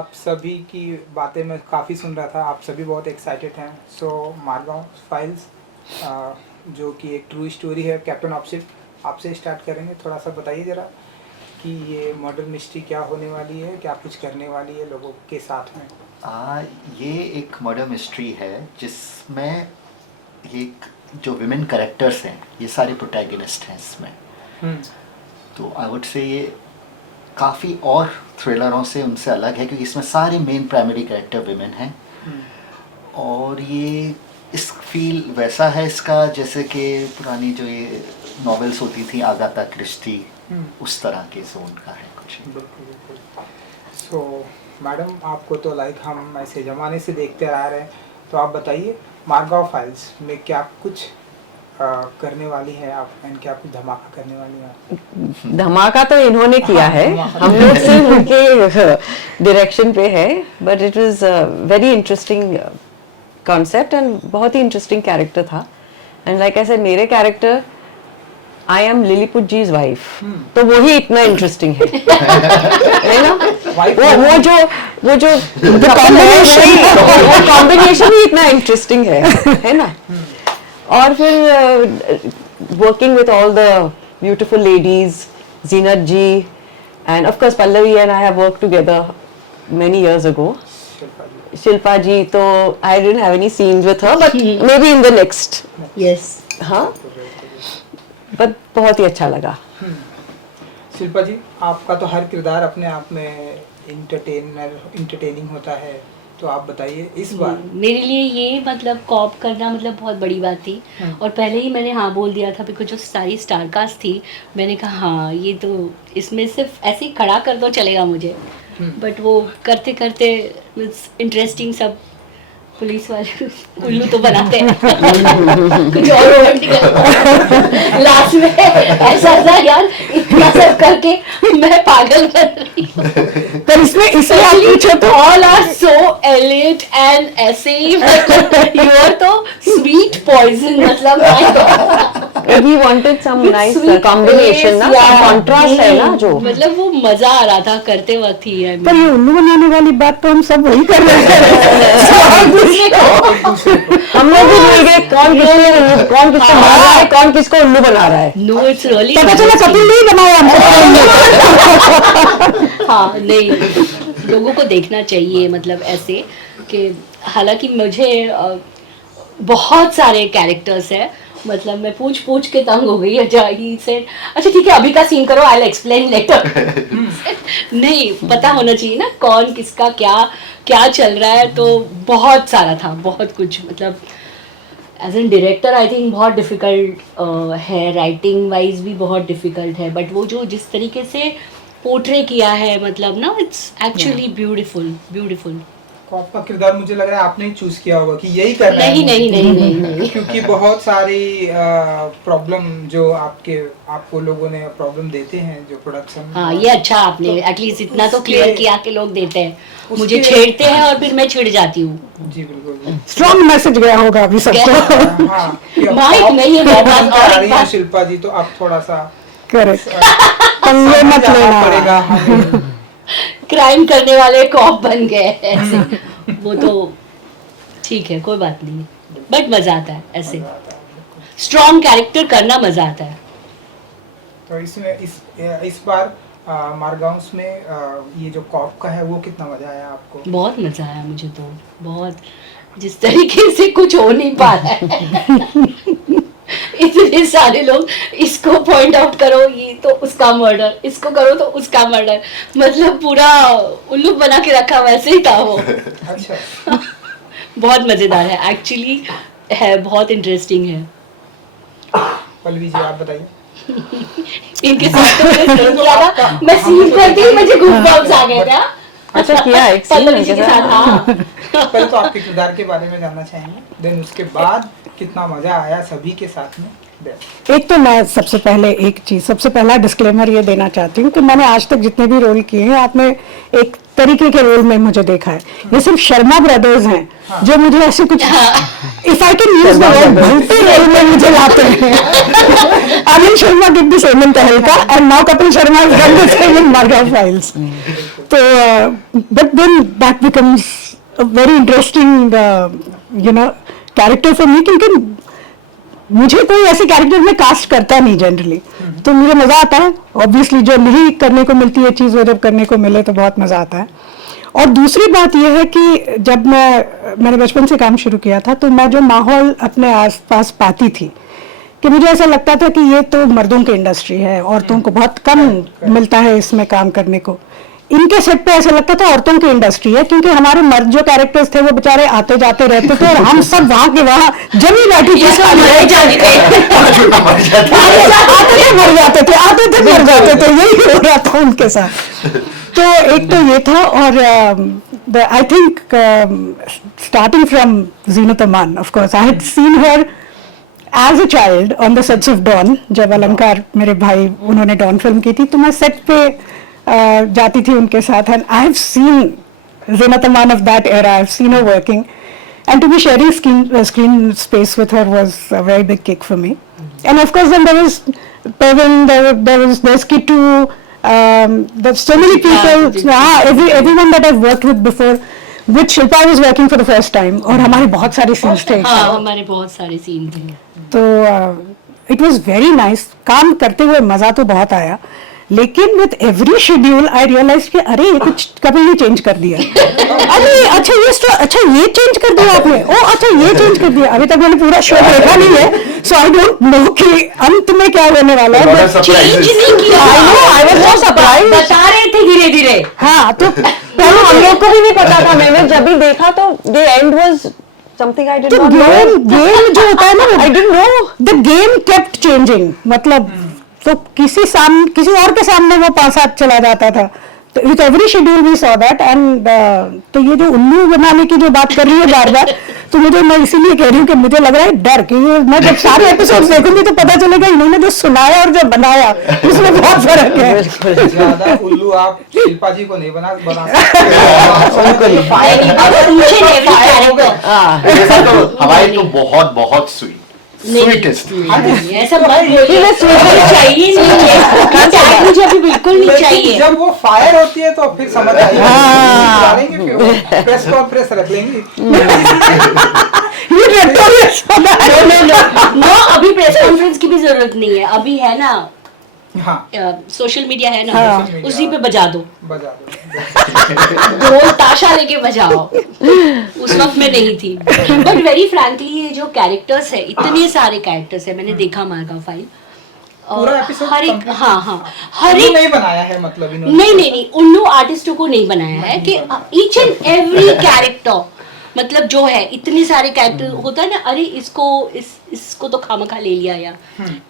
आप सभी की बातें मैं काफ़ी सुन रहा था, आप सभी बहुत एक्साइटेड हैं। सो मारगांव फाइल्स जो कि एक ट्रू स्टोरी है कैप्टन ऑफशिप, आपसे स्टार्ट करेंगे। थोड़ा सा बताइए ज़रा कि ये मर्डर मिस्ट्री क्या होने वाली है, क्या कुछ करने वाली है लोगों के साथ में। ये एक मर्डर मिस्ट्री है जिसमें ये जो विमेन कैरेक्टर्स हैं ये सारे प्रोटैगनिस्ट हैं इसमें। तो आई वुड से ये काफ़ी और थ्रिलरों से उनसे अलग है क्योंकि इसमें सारे मेन प्राइमरी कैरेक्टर विमेन हैं। और ये इस फील वैसा है इसका जैसे कि पुरानी जो ये नॉवेल्स होती थी आगाथा क्रिस्टी, उस तरह के जोन का है कुछ। बिल्कुल बिल्कुल। सो मैडम, आपको तो लाइक हम ऐसे ज़माने से देखते आ रहे हैं, तो आप बताइए मारगांव फाइल्स में क्या कुछ करने वाली है आप, एंड क्या कुछ धमाका करने वाली है आप? धमाका तो इन्होंने किया है, हम लोग सिर्फ उनके डायरेक्शन पे है, but it was very interesting concept and बहुत ही इंटरेस्टिंग कैरेक्टर था। एंड लाइक ऐसे मेरे character I am Lilliput ji's wife, तो वो ही इतना इंटरेस्टिंग है ना। वो जो कॉम्बिनेशन ही इतना इंटरेस्टिंग है ना। और फिर working with all the beautiful ladies, Zeenat ji, and of course Pallavi and I have worked together many years ago. Shilpa ji, तो I didn't have any scenes with her, but maybe in the next. Yes. हाँ, but बहुत ही अच्छा लगा। शिल्पा जी, आपका तो हर किरदार अपने आप में इंटरटेनिंग होता है, तो आप बताइए इस बार। मेरे लिए ये मतलब कॉप करना मतलब बहुत बड़ी बात थी, और पहले ही मैंने हाँ बोल दिया था बिकॉज जो सारी स्टारकास्ट थी, मैंने कहा हाँ ये तो इसमें सिर्फ ऐसे ही खड़ा कर दो चलेगा मुझे। बट वो करते करते इंटरेस्टिंग सब पुलिस वाले उल्लू तो बनाते हैं कुछ और लास्ट में ऐसा था यार, इतना सब करके मैं पागल बन रही हूँ। पर इसमें आप पूछो तो all are so elite and ऐसे ही यू आर तो स्वीट पॉइजन, मतलब we wanted some nice combination ना, contrast है ना जो, मतलब वो मजा आ रहा था करते वक्त ही है। पर ये उल्लू बनाने वाली बात तो हम सब वही कर रहे हैं। हम लोग भी भूल गए कौन किसको मार रहा है, कौन किसको उल्लू बना रहा है। नो इट्स रियली पता चला कपिल नहीं बनाया हमसे। हाँ नहीं, लोगों को देखना चाहिए मतलब ऐसे कि हालांकि मुझे बहुत सारे कैरेक्टर्स है, मतलब मैं पूछ के तंग हो गई। ही सेड अच्छा ठीक है अभी का सीन करो, आई विल एक्सप्लेन लेटर। नहीं पता होना चाहिए ना कौन किसका क्या चल रहा है, तो बहुत सारा था, बहुत कुछ मतलब as an director I think बहुत डिफ़िकल्ट है, राइटिंग वाइज भी बहुत डिफ़िकल्ट है, बट वो जो जिस तरीके से पोर्ट्रे किया है मतलब ना इट्स एक्चुअली ब्यूटीफुल। आपका किरदार मुझे लग रहा है आपने ही चूज किया होगा कि यही करना है। नहीं क्योंकि बहुत सारी प्रॉब्लम जो आपको लोगों ने प्रॉब्लम देते हैं जो प्रोडक्शन। हाँ ये अच्छा आपने एटलीस्ट इतना तो क्लियर किया कि लोग देते हैं, मुझे छेड़ते हैं और फिर मैं छिड़ जाती हूँ। जी बिल्कुल, स्ट्रॉन्ग मैसेज गया होगा अभी सबको। माइक नहीं है मेरे पास। और एक बात शिल्पा जी, तो आप थोड़ा सा पंगे मत लेना पड़ेगा। क्राइम करने वाले कॉप बन गए ऐसे, वो तो ठीक है कोई बात नहीं, बट मजा आता है ऐसे स्ट्रॉन्ग कैरेक्टर करना, मजा आता है। तो इसमें इस बार मारगांव में ये जो कॉप का है वो कितना मजा आया आपको? बहुत मजा आया मुझे तो, बहुत, जिस तरीके से कुछ हो नहीं पा रहा है इतने सारे लोग, इसको पॉइंट आउट करो ये तो उसका मर्डर, इसको करो तो उसका मर्डर, मतलब पूरा उल्लू बना के रखा वैसे ही था वो। अच्छा। बहुत मजेदार है एक्चुअली, है बहुत इंटरेस्टिंग है। पल्लवी जी आप बताइए। इनके साथ तो मैं सीन करती ही मुझे गूज़बम्स आ गए थे। अच्छा किया एक पल्लवी जी के साथ। हाँ पहले तो आपके किरदार के बारे में जानना चाहेंगे, देन उसके बाद कितना मजा आया सभी के साथ में। there? एक तो मैं सबसे पहला डिस्क्लेमर ये देना चाहती हूँ कि मैंने आज तक जितने भी रोल किए हैं आपने एक तरीके के रोल में मुझे देखा है। ये सिर्फ शर्मा ब्रदर्स हैं जो मुझे ऐसे कुछ if I can use the word भलते रोल में मुझे लाते हैं। Anil Sharma did the same in Tehelka and now Kapil Sharma has done the same in Margaon files. तो but then that becomes a very interesting you know character for me, क्योंकि मुझे कोई ऐसे कैरेक्टर में कास्ट करता नहीं जनरली, तो मुझे मजा आता है। ऑब्वियसली जो नहीं करने को मिलती है चीज़ वो जब करने को मिले तो बहुत मजा आता है। और दूसरी बात यह है कि जब मैंने बचपन से काम शुरू किया था तो मैं जो माहौल अपने आसपास पाती थी कि मुझे ऐसा लगता था कि ये तो मर्दों की इंडस्ट्री है, औरतों को बहुत कम मिलता है इसमें काम करने को। इनके सेट पे ऐसा लगता था औरतों की इंडस्ट्री है, क्योंकि हमारे मर्द जो कैरेक्टर्स थे वो बेचारे आते जाते रहते थे और हम सब वहाँ के वहाँ जमी बैठी थी, आते थे मर जाते थे, आते थे मर जाते थे, यही हो रहा था उनके साथ। तो एक तो ये था, और I think starting from Zeenat Aman, of course I had seen her as a child on the sets of Don. जब अलंकार मेरे भाई उन्होंने डॉन फिल्म की थी तो मैं सेट पे जाती थी उनके साथ, and I have seen Zeenat Aman of that era, I have seen her working, and to be sharing screen space with her was a very big kick for me. And of course then there was Pevin, there's Kitu, there's so many people, everyone that I've worked with before. With Shilpa I was working for the first time, और हमारे बहुत सारे scenes थे। हाँ, हमारे बहुत सारे scene थे। तो it was very nice, काम करते हुए मजा तो बहुत आया, लेकिन with every schedule I realize कि अरे ये कुछ कभी नहीं चेंज कर दिया। अरे अच्छा ये चेंज कर दिया आपने, ओ अच्छा ये चेंज कर दिया। अभी तक मैंने पूरा शो देखा नहीं है, सो आई डोंट नो कि अंत में क्या होने वाला है। चेंज नहीं किया, आई वाज सो सरप्राइज्ड, बता रहे थे धीरे धीरे। हाँ, तो पहले हम लोग को भी नहीं पता था, मैंने जब भी देखा तो the end was something I did not know. Game जो होता है ना, I didn't know, the game kept changing, मतलब तो किसी और के सामने वो 5-7 चला जाता था। तो with every schedule we saw that, and तो ये जो उल्लू बनाने की जो बात कर रही है बार बार, तो मैं इसीलिए कह रही हूँ कि मुझे लग रहा है डर कि मैं जब सारे एपिसोड्स देखूंगी तो पता चलेगा इन्होंने जो सुनाया और जो बनाया उसमें बहुत फर्क है। ज्यादा उल्लू आप शिल्पा जी को नहीं बना हमारी तो बहुत बहुत स्वीटेस्ट। ऐसा मत बोलिए, चाहिए नहीं, मुझे अभी बिल्कुल नहीं चाहिए। जब वो फायर होती है तो फिर समझ आएगी, फिर प्रेस कॉन्फ्रेंस रख लेंगे। नो, अभी प्रेस कॉन्फ्रेंस की भी जरूरत नहीं है, अभी है ना, हाँ सोशल मीडिया है ना, उसी पे बजा दो, बजा ढोल ताशा लेके बजाओ। उस वक्त में नहीं थी, बट वेरी फ्रैंकली ये जो कैरेक्टर्स है, इतने सारे कैरेक्टर्स है, मैंने देखा मारगांव फाइल, पूरा एपिसोड हर एक, हाँ हर एक नहीं बनाया है, मतलब इन्होंने नहीं उल्लू आर्टिस्टों को नहीं बनाया है कि ईच एंड एवरी कैरेक्टर, मतलब जो है इतने सारे कैरेक्टर होता है ना, अरे इसको तो खामखा ले लिया या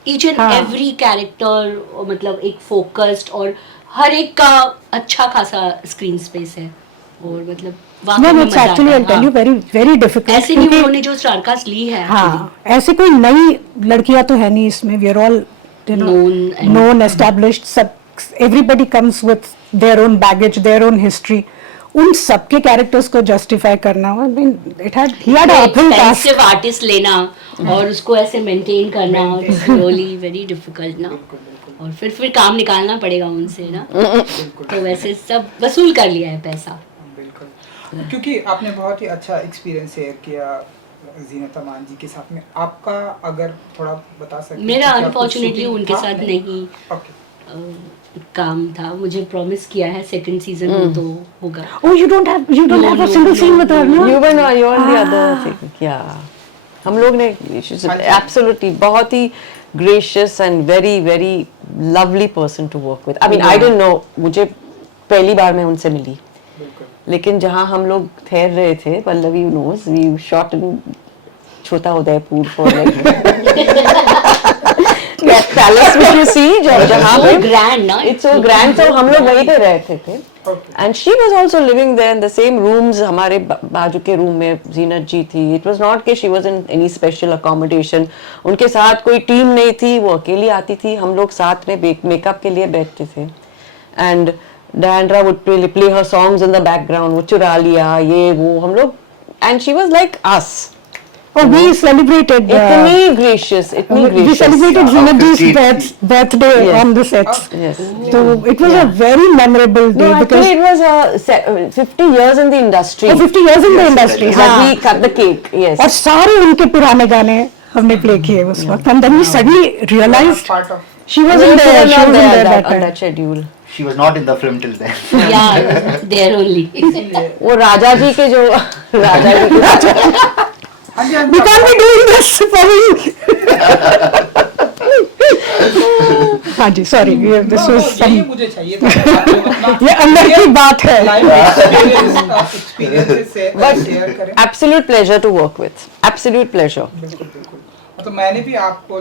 ईच एंड एवरी कैरेक्टर मतलब एक फोकस्ड, और हर एक का अच्छा खासा स्क्रीन स्पेस है, और मतलब वेरी डिफिकल्ट। ऐसे नहीं उन्होंने जो स्टारकास्ट ली है, हाँ, ऐसे कोई नई लड़कियां तो है नहीं इसमें, we are all known established, सब everybody comes with their own baggage, their own history. उन सबके कैरेक्टर्स को जस्टिफाई करना, I mean, he had an uphill task. Expensive artist लेना और उसको ऐसे मेंटेन करना, रियली वेरी डिफिकल्ट ना, और फिर काम निकालना पड़ेगा उनसे ना, तो वैसे सब वसूल कर लिया है पैसा। बिल्कुल, क्योंकि आपने बहुत ही अच्छा एक्सपीरियंस शेयर किया जीनत अमान जी के साथ में। आपका अगर थोड़ा बता सकते? मेरा अनफॉर्चुनेटली उनके साथ नहीं काम था, मुझे प्रॉमिस किया है सेकंड सीजन में तो होगा। Oh, you don't have a single scene with her, no? You were on the other thing, yeah. हम लोग ने absolutely बहुत ही gracious and very very lovely person to work with. I mean, I don't know, मुझे पहली बार मैं उनसे मिली, लेकिन जहाँ हम लोग ठहर रहे थे, Pallavi knows, we shot in छोटा Udaipur for like palace which you see, जहाँ पे ग्रैंड ना, इट्स सो ग्रैंड, तो हम लोग वहीं पे रहते थे। Okay. And she was also living there in the same rooms. हमारे बाजू के रूम में जीनत जी थी. It was not कि she was in any special accommodation. उनके साथ कोई टीम नहीं थी, वो अकेली आती थी, हम लोग साथ में मेकअप के लिए बैठते थे. And Diandra would play her songs in the background. वो चुरा लिया ये वो हम लोग. And she was like us. Oh, we celebrated. इतनी gracious, इतनी We gracious. celebrated Zinat ji's 50th. birthday Yes. on the sets. Yes. So it was a very memorable day No, because actually it was 50 years in the industry. 50 years in the Yes, industry. But हाँ. we cut the cake. Yes. और सारे उनके पुराने गाने हमने play किए उस वक्त. And then we suddenly realized Part of she wasn't there. She wasn't there that on time. that schedule. She was not in the film till then. Yeah, there only. इसीलिए वो राजा जी के जो राजा जी के साथ हाँ जी, हाँ जी, We can't be doing this for you. हाँ जी, sorry. This was some. यही मुझे चाहिए था आप लोग अपना ये अंदर की बात है. लाइफ एक्सपीरियंसेस से But शेयर करें. absolute pleasure to work with. Absolute pleasure. बिल्कुल बिल्कुल. मतलब मैंने भी आपको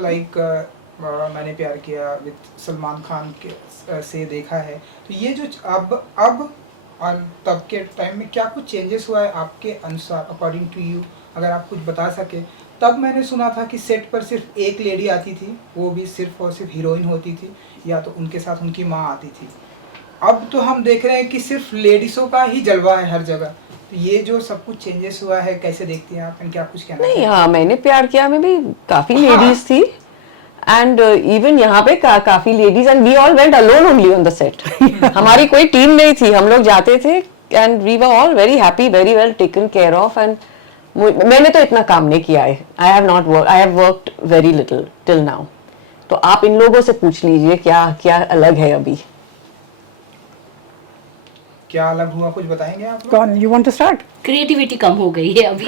मैंने प्यार किया विद सलमान खान के से देखा है. तो ये जो अब और तब के टाइम में क्या कुछ चेंजेस हुआ है आपके अनुसार, अकॉर्डिंग टू यू, अगर आप कुछ बता सके. तब मैंने सुना था कि सेट पर सिर्फ एक लेडी आती थी, वो भी सिर्फ और सिर्फ हीरोइन होती थी या तो उनके साथ उनकी माँ आती थी. अब तो हम देख रहे हैं कि सिर्फ लेडीज़ों का ही जलवा है हर जगह. तो ये जो सब कुछ चेंजेस हुआ है कैसे देखती हैं आप, एंड क्या कुछ कहना नहीं, चाहेंगे? हाँ, मैंने प्यार किया में भी काफी लेडीज थी. एंड इवन यहाँ पे काफी ladies, and we all went alone only on the set. हमारी कोई टीम नहीं थी, हम लोग जाते थे and we were all very happy, very well taken care of. And मैंने तो इतना काम नहीं किया है. I have worked very little till now. तो आप इन लोगों से पूछ लीजिए क्या क्या अलग है अभी. क्या अलग हुआ, कुछ बताएंगे आप लोग? कौन? You want to start? Creativity कम हो गई है अभी.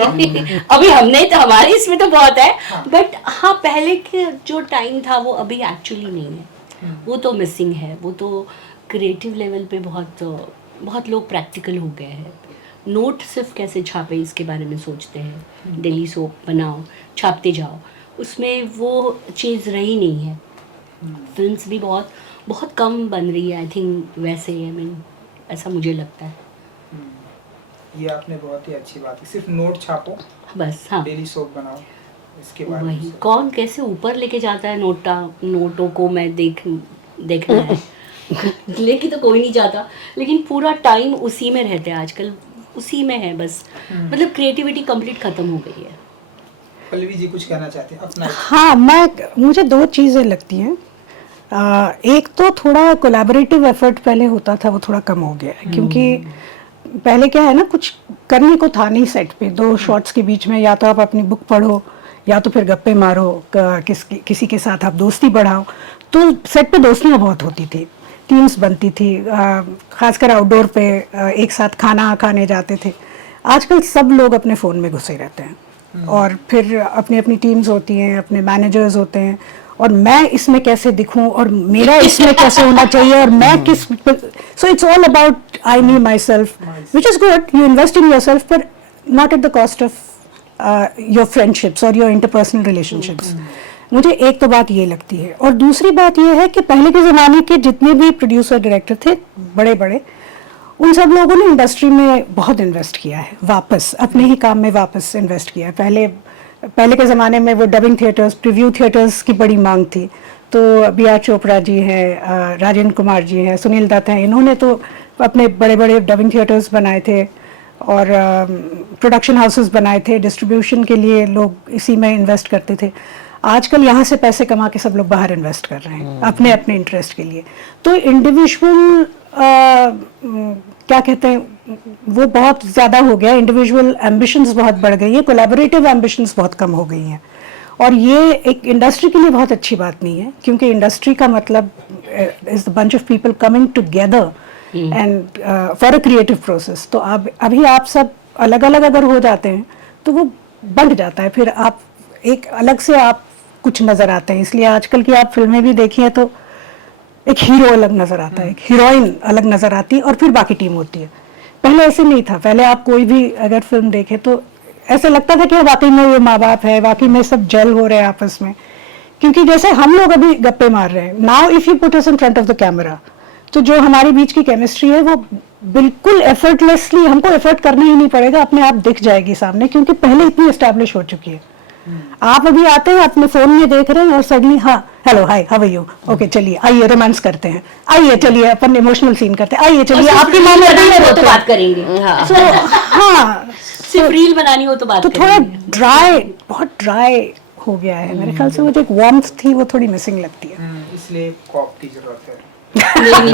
अभी हमने तो हमारे इसमें तो बहुत है, बट हाँ पहले के जो टाइम था वो अभी एक्चुअली नहीं है. वो तो मिसिंग है. वो तो क्रिएटिव लेवल पे बहुत लोग प्रैक्टिकल हो गए हैं. नोट सिर्फ कैसे छापे इसके बारे में सोचते हैं. डेली सोप बनाओ, छापते जाओ, उसमें वो चीज़ रही नहीं है. फिल्म्स भी बहुत कम बन रही है आई थिंक वैसे. आई मीन ऐसा मुझे लगता है. ये आपने बहुत ही अच्छी बात है. सिर्फ नोट छापो, बस हाँ डेली सोप बनाओ, इसके बारे वही. में कौन कैसे ऊपर लेके जाता है नोटों को, मैं देखना है. लेके तो कोई नहीं जाता, लेकिन पूरा टाइम उसी में रहते हैं आजकल, उसी में है बस. मतलब क्रिएटिविटी कंप्लीट खत्म हो गई है. पल्लवी जी कुछ कहना चाहते हैं अपना? हाँ, मुझे दो चीज़ें लगती हैं. एक तो थोड़ा कोलैबोरेटिव एफर्ट पहले होता था, वो थोड़ा कम हो गया है. क्योंकि पहले क्या है ना, कुछ करने को था नहीं सेट पे. 2 शॉट्स के बीच में या तो आप अपनी बुक पढ़ो या तो फिर गप्पे मारो, किसी के साथ आप दोस्ती बढ़ाओ. तो सेट पे दोस्तियाँ बहुत होती थी, टीम्स बनती थी. खासकर आउटडोर पे एक साथ खाना खाने जाते थे. आजकल सब लोग अपने फ़ोन में घुसे रहते हैं और फिर अपनी अपनी टीम्स होती हैं, अपने मैनेजर्स होते हैं, और मैं इसमें कैसे दिखूं और मेरा इसमें कैसे होना चाहिए और मैं किस. So it's all about I me my self, which is good. You invest in your self, पर not at the cost of your friendships और योर इंटरपर्सनल रिलेशनशिप्स. मुझे एक तो बात ये लगती है. और दूसरी बात ये है कि पहले के ज़माने के जितने भी प्रोड्यूसर डायरेक्टर थे बड़े बड़े, उन सब लोगों ने इंडस्ट्री में बहुत इन्वेस्ट किया है, वापस अपने ही काम में वापस इन्वेस्ट किया है. पहले के ज़माने में वो डबिंग थिएटर्स, प्रीव्यू थिएटर्स की बड़ी मांग थी. तो बी आर चोपड़ा जी हैं, राजेंद्र कुमार जी हैं, सुनील दत्त हैं, इन्होंने तो अपने बड़े बड़े डबिंग थिएटर्स बनाए थे और प्रोडक्शन हाउसेस बनाए थे. डिस्ट्रीब्यूशन के लिए लोग इसी में इन्वेस्ट करते थे. आजकल यहाँ से पैसे कमा के सब लोग बाहर इन्वेस्ट कर रहे हैं अपने अपने इंटरेस्ट के लिए. तो इंडिविजुअल क्या कहते हैं, वो बहुत ज़्यादा हो गया. इंडिविजुअल एम्बिशंस बहुत बढ़ गई है, कोलैबोरेटिव एम्बिशंस बहुत कम हो गई हैं. और ये एक इंडस्ट्री के लिए बहुत अच्छी बात नहीं है, क्योंकि इंडस्ट्री का मतलब is the bunch of people coming together and for a creative process. तो अभी आप सब अलग अलग अगर हो जाते हैं तो वो बंट जाता है. फिर आप एक अलग से आप कुछ नज़र आते हैं. इसलिए आजकल की आप फिल्में भी देखी हैं तो एक हीरो अलग नज़र आता है, एक हीरोइन अलग नज़र आती है और फिर बाकी टीम होती है. पहले ऐसे नहीं था. पहले आप कोई भी अगर फिल्म देखें तो ऐसे लगता था कि वाकई में ये माँ बाप है, वाकई में सब जेल हो रहे हैं आपस में. क्योंकि जैसे हम लोग अभी गप्पे मार रहे हैं, now if you put us in front of the camera, तो जो हमारे बीच की केमिस्ट्री है वो बिल्कुल एफर्टलेसली, हमको एफर्ट करना ही नहीं पड़ेगा, अपने आप दिख जाएगी सामने, क्योंकि पहले इतनी एस्टैब्लिश हो चुकी है। आप अभी आते हैं, अपने फोन में देख रहे हैं और सडनली हाँ hello hi how are you, okay चलिए आइए रोमांस करते हैं, आइए चलिए अपन इमोशनल सीन करते हैं, आइए चलिए आपकी माँ ने बनानी हो तो बात करेंगे, हाँ सिर्फ रील बनानी हो तो बात तो थोड़ा करेंगे। ड्राई, बहुत ड्राई हो गया है मेरे ख्याल से। वो जो एक वार्मथ थी वो थोड़ी मिसिंग लगती है। इसलिए कॉप की जरूरत है। नहीं,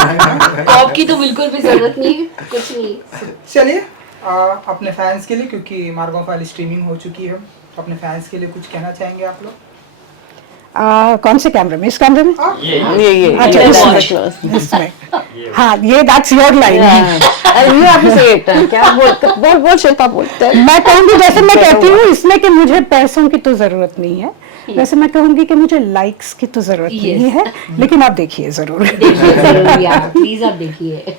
कॉप की तो बिल्कुल भी जरूरत नहीं, कुछ नहीं। चलिए अपने फैंस के लिए, क्योंकि मारगांव फाइल स्ट्रीमिंग हो चुकी है, अपने फैंस के लिए कुछ कहना चाहेंगे आप लोग? कौन से कैमरे में? इस कैमरे में? ये अच्छा ये इसमें हाँ, ये that's your line. you have to say it. क्या बोल शिल्पा बोलते हैं। मैं कहूंगी, जैसे मैं कहती हूँ इसमें कि मुझे पैसों की तो जरूरत नहीं है, वैसे मैं कहूंगी कि मुझे लाइक्स की तो जरूरत नहीं है, लेकिन आप देखिए जरूर। देखिए जरूर यार, प्लीज आप देखिए।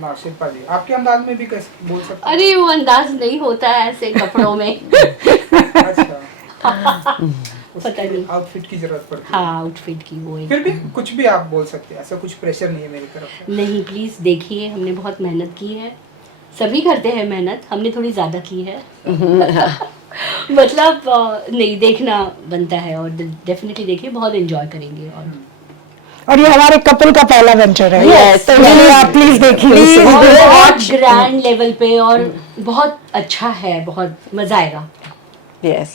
ना शिल्पा जी, आपके अंदाज में भी कैसे बोल सकते अरे वो अंदाज नहीं होता है ऐसे कपड़ों में। हैं? अच्छा पता नहीं, आउटफिट की जरूरत पड़ती है। हाँ आउटफिट की वो है। फिर भी कुछ भी आप बोल सकते हैं, ऐसा कुछ प्रेशर नहीं है मेरी तरफ से। नहीं प्लीज देखिए, हमने बहुत मेहनत की है, सभी करते हैं मेहनत, हमने थोड़ी ज्यादा की है। मतलब नहीं, देखना बनता है और डेफिनेटली देखिए, बहुत एंजॉय करेंगे। और ये हमारे कपल का पहला वेंचर है। Yes, तो इसलिए आप प्लीज देखिए उसे। बहुत ग्रैंड लेवल पे और बहुत अच्छा है, बहुत मजा आएगा। Yes.